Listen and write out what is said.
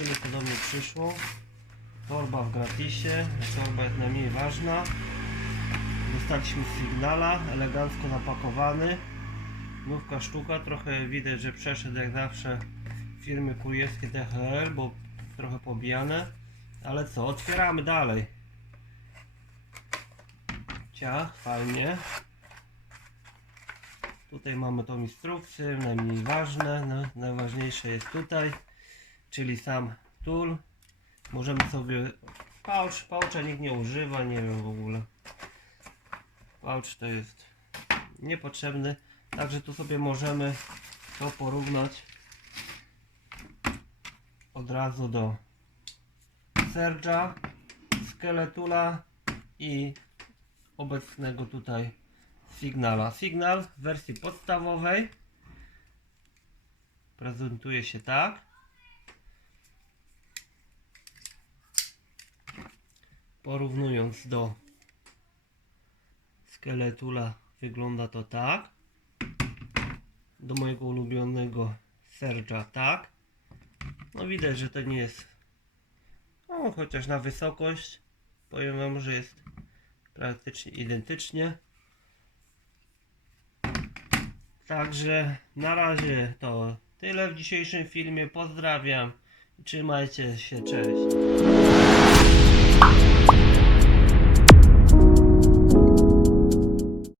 zobaczymy, co do mnie przyszło. Torba w gratisie, torba jest najmniej ważna. Dostaliśmy Signala, elegancko napakowany. Nówka sztuka, trochę widać, że przeszedł jak zawsze firmy kurierskie DHL, bo trochę pobijane. Ale co, otwieramy dalej. Ciach, fajnie. Tutaj mamy tą instrukcję, najmniej ważne, no, najważniejsze jest tutaj, czyli sam tool. Możemy sobie poucha nikt nie używa, nie wiem w ogóle. Pouch to jest niepotrzebny, także tu sobie możemy to porównać od razu do Serge'a, Skeletula i obecnego tutaj Signala. Signal w wersji podstawowej prezentuje się tak. Porównując do Skeletula wygląda to tak. Do mojego ulubionego Serge'a tak. No widać, że to nie jest, no, chociaż na wysokość powiem wam, że jest praktycznie identycznie. Także na razie to tyle w dzisiejszym filmie. Pozdrawiam. Trzymajcie się. Cześć.